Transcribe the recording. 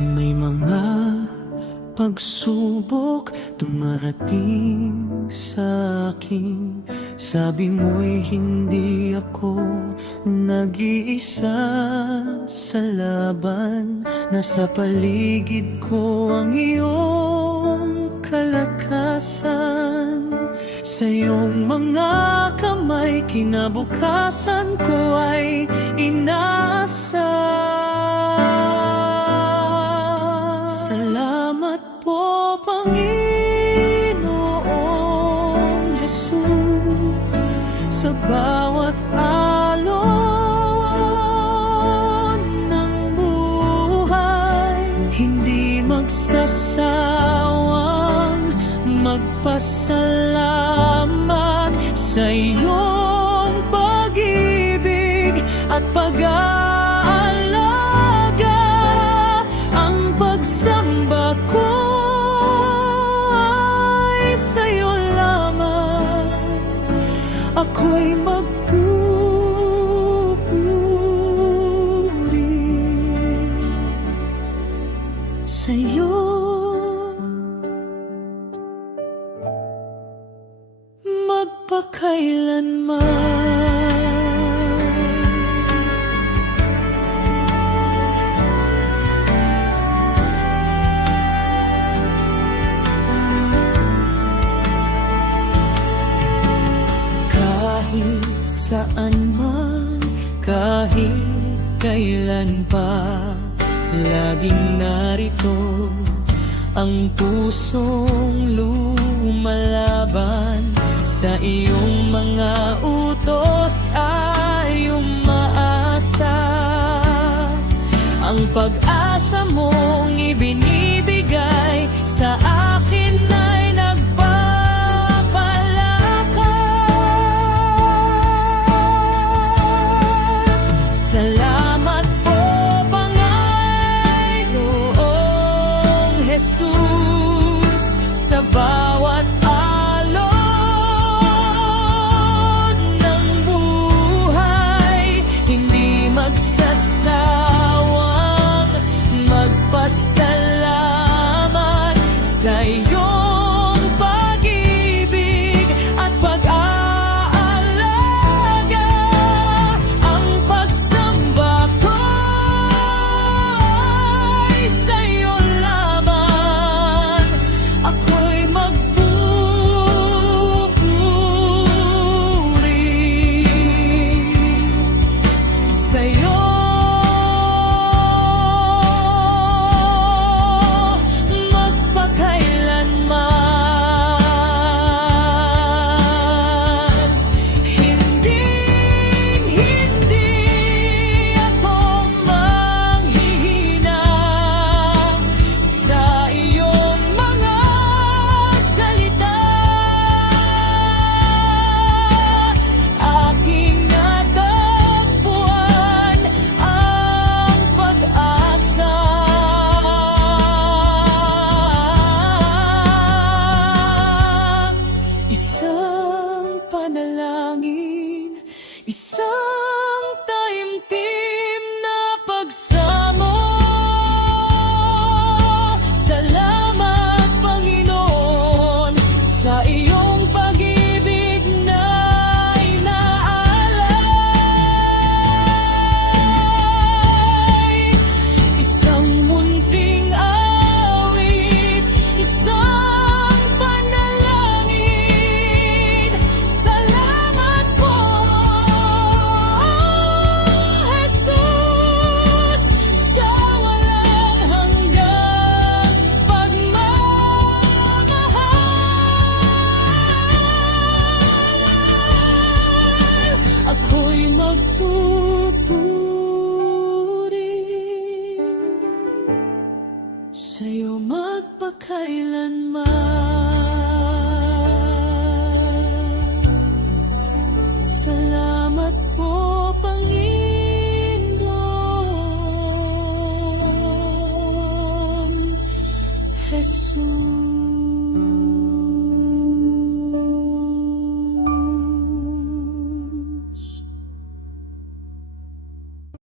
May mga pagsubok dumarating sa akin. Sabi mo'y hindi ako nag-iisa sa laban. Nasa paligid ko ang iyong kalakasan. Sa iyong mga kamay kinabukasan ko ay inaasa. Salamat po, Panginoong Jesus, sa bawat alon ng buhay. Hindi magsasawang magpasalamat sa iyong pag-ibig at pag-aalaga. Ang pagsamba ko ay sa'yo lamang. Ako'y magpupuri sa'yo. Magpakailanman. Kahit saan man, kahit kailan pa, laging narito ang pusong lumalaban. Sa iyong mga utos ay umaasa. Ang pag-asa mong ibinibigay sa akin ay nagpapalakas. Salamat po, Panginoong Jesus, sa bawat magsasawang magpasalamat sa iyong pag-ibig at pag-aalaga. Ang pagsamba ko ay sa iyo lamang. Ako'y magpupuri sa'yo. Panalangin, isang taimtim na pagsamo. Salamat, Panginoon, sa iyong pag-ibig na inaalay. Isang munting awit, isang panalangin. Salamat po, Jesus, sa walang hanggang pagmamahal. Ako'y magpupuri sa'yo magpakailanman. Salamat po, Panginoong Jesus.